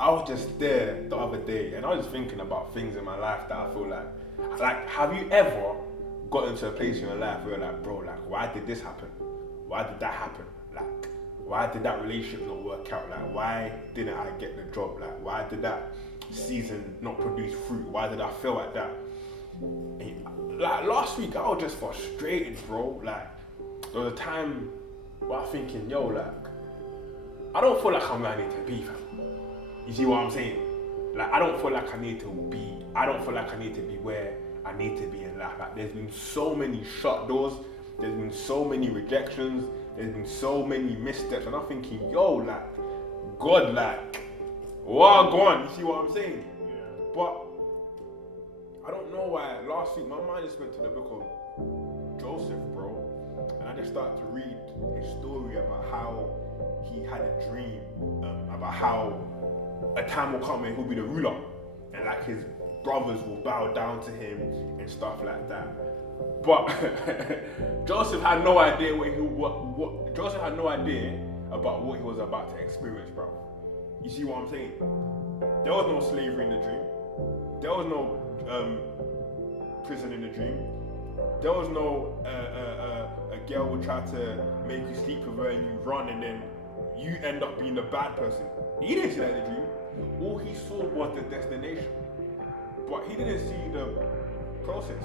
I was just there the other day and I was just thinking about things in my life that I feel like, have you ever got into a place in your life where you're like, bro, like, why did this happen? Why did that happen? Like, why did that relationship not work out? Like, why didn't I get the job? Like, why did that season not produce fruit? Why did I feel like that? And, like, last week, I was just frustrated, bro. Like, there was a time where I was thinking, yo, like, I don't feel like I'm where I need to be, fam. You see what I'm saying? Like, I don't feel like I need to be where I need to be in life. Like, there's been so many shut doors, there's been so many rejections, there's been so many missteps, and I'm thinking, yo, like, God, like, what go on? You see what I'm saying? Yeah. But I don't know why last week my mind just went to the book of Joseph, bro, and I just started to read his story about how he had a dream, about how a time will come when he'll be the ruler, and like his brothers will bow down to him and stuff like that. But Joseph had no idea what Joseph had no idea about what he was about to experience, bro. You see what I'm saying? There was no slavery in the dream. There was no prison in the dream. There was no a girl will try to make you sleep with her and you run and then you end up being the bad person. He didn't see that in the dream. All he saw was the destination. But he didn't see the process.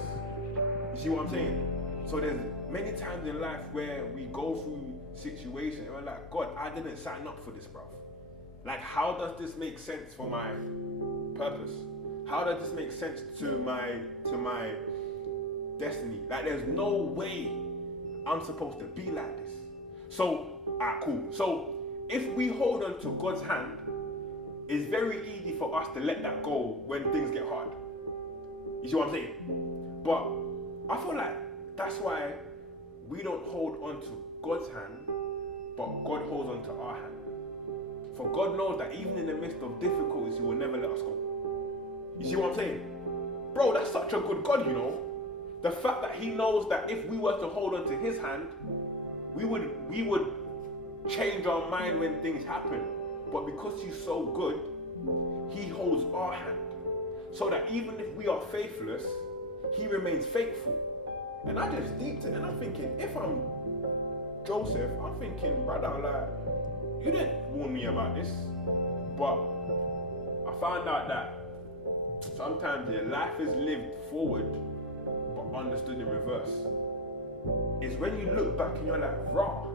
You see what I'm saying? So there's many times in life where we go through situations and we're like, God, I didn't sign up for this, bro. Like, how does this make sense for my purpose? How does this make sense to my destiny? Like, there's no way I'm supposed to be like this. So, cool. So, if we hold on to God's hand, it's very easy for us to let that go when things get hard. You see what I'm saying? But I feel like that's why we don't hold on to God's hand, but God holds on to our hand. For God knows that even in the midst of difficulties, He will never let us go. You see what I'm saying? Bro, that's such a good God, you know. The fact that He knows that if we were to hold on to His hand, we would change our mind when things happen. But because He's so good, He holds our hand. So that even if we are faithless, He remains faithful. And I just deeped it and I'm thinking, if I'm Joseph, I'm thinking, brother, like, you didn't warn me about this. But I found out that sometimes your life is lived forward, but understood in reverse. It's when you look back and you're like, rah,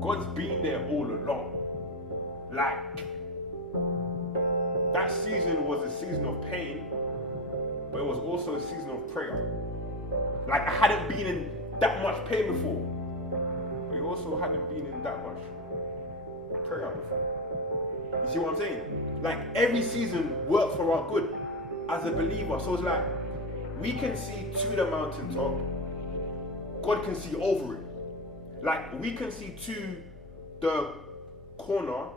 God's been there all along. Like, that season was a season of pain, but it was also a season of prayer. Like, I hadn't been in that much pain before, but you also hadn't been in that much prayer before. You see what I'm saying? Like, every season worked for our good as a believer. So it's like, we can see to the mountaintop, God can see over it. Like, we can see to the corner,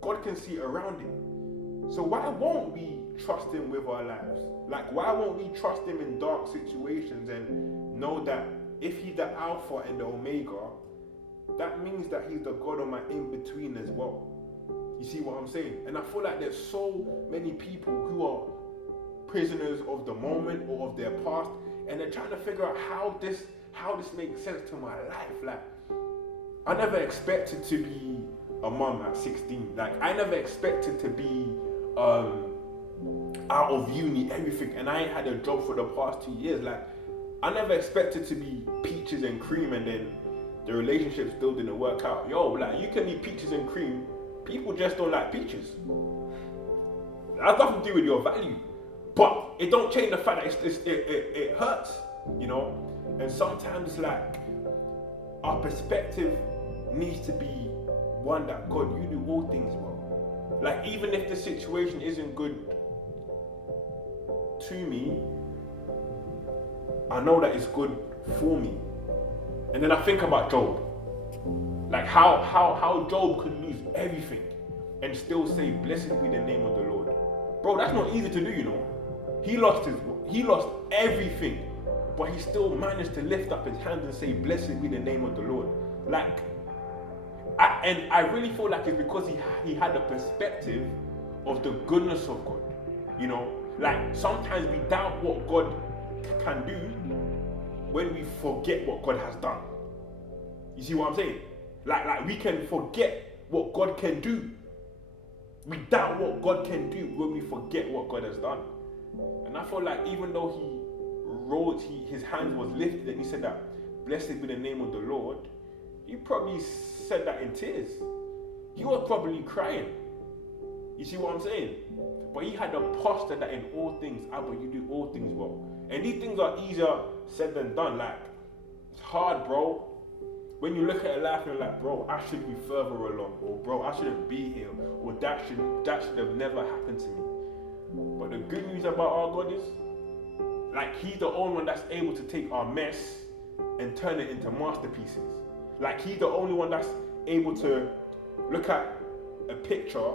God can see around it. So why won't we trust Him with our lives? Like, why won't we trust Him in dark situations and know that if He's the Alpha and the Omega, that means that He's the God of my in-between as well. You see what I'm saying? And I feel like there's so many people who are prisoners of the moment or of their past, and they're trying to figure out how this makes sense to my life. Like, I never expected to be a mum at 16. Like, I never expected to be out of uni, everything, and I ain't had a job for the past 2 years. Like, I never expected to be peaches and cream and then the relationship still didn't work out. Yo, like, you can be peaches and cream, people just don't like peaches. That has nothing to do with your value, but it don't change the fact that it hurts, you know. And sometimes it's like our perspective needs to be one that, God, you do all things well. Like, even if the situation isn't good to me, I know that it's good for me. And then I think about Job. Like, how Job could lose everything and still say, blessed be the name of the Lord. Bro, that's not easy to do, you know. He lost everything, but he still managed to lift up his hands and say, blessed be the name of the Lord. Like, And I really feel like it's because he had a perspective of the goodness of God. You know, like sometimes we doubt what God can do when we forget what God has done. You see what I'm saying? Like we can forget what God can do. We doubt what God can do when we forget what God has done. And I feel like even though his hands was lifted and he said that, blessed be the name of the Lord, he probably said that in tears. He was probably crying. You see what I'm saying? But he had a posture that in all things, Abba, you do all things well. And these things are easier said than done. Like, it's hard, bro. When you look at a life and you're like, bro, I should be further along, or bro, I shouldn't be here, or that should have never happened to me. But the good news about our God is, like, he's the only one that's able to take our mess and turn it into masterpieces. Like, he's the only one that's able to look at a picture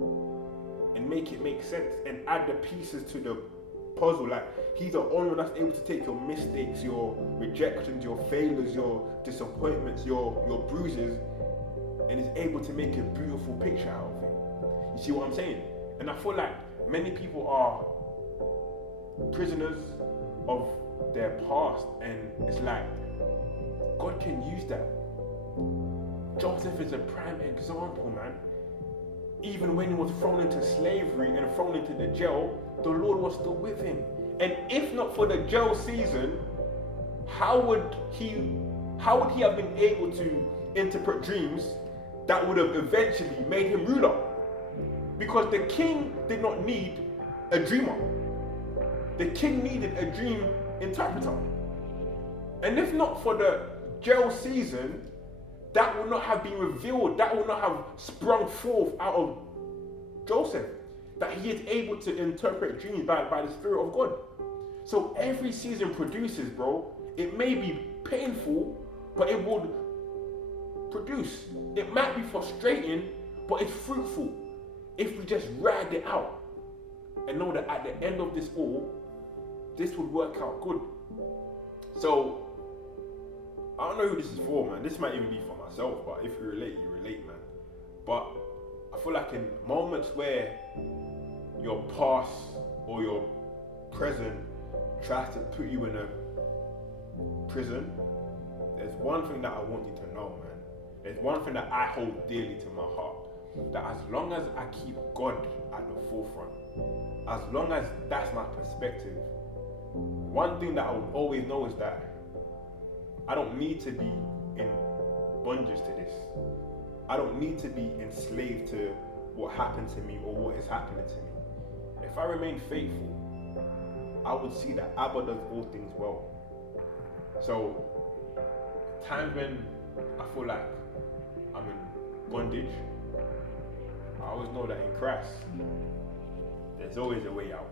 and make it make sense and add the pieces to the puzzle. Like, he's the only one that's able to take your mistakes, your rejections, your failures, your disappointments, your bruises, and is able to make a beautiful picture out of it. You see what I'm saying? And I feel like many people are prisoners of their past, and it's like God can use that. Joseph is a prime example, man. Even when he was thrown into slavery and thrown into the jail, the Lord was still with him. And if not for the jail season, how would he have been able to interpret dreams that would have eventually made him ruler? Because the king did not need a dreamer. The king needed a dream interpreter. And if not for the jail season, that would not have been revealed, that would not have sprung forth out of Joseph, that he is able to interpret dreams by the Spirit of God. So every season produces, bro. It may be painful, but it would produce. It might be frustrating, but it's fruitful if we just ride it out and know that at the end of this all, this would work out good. So I don't know who this is for, man. This might even be for myself, but if you relate, man. But I feel like in moments where your past or your present tries to put you in a prison, there's one thing that I want you to know, man. There's one thing that I hold dearly to my heart. That as long as I keep God at the forefront, as long as that's my perspective, one thing that I would always know is that I don't need to be in bondage to this. I don't need to be enslaved to what happened to me or what is happening to me. If I remain faithful, I would see that Abba does all things well. So, times when I feel like I'm in bondage, I always know that in Christ, there's always a way out.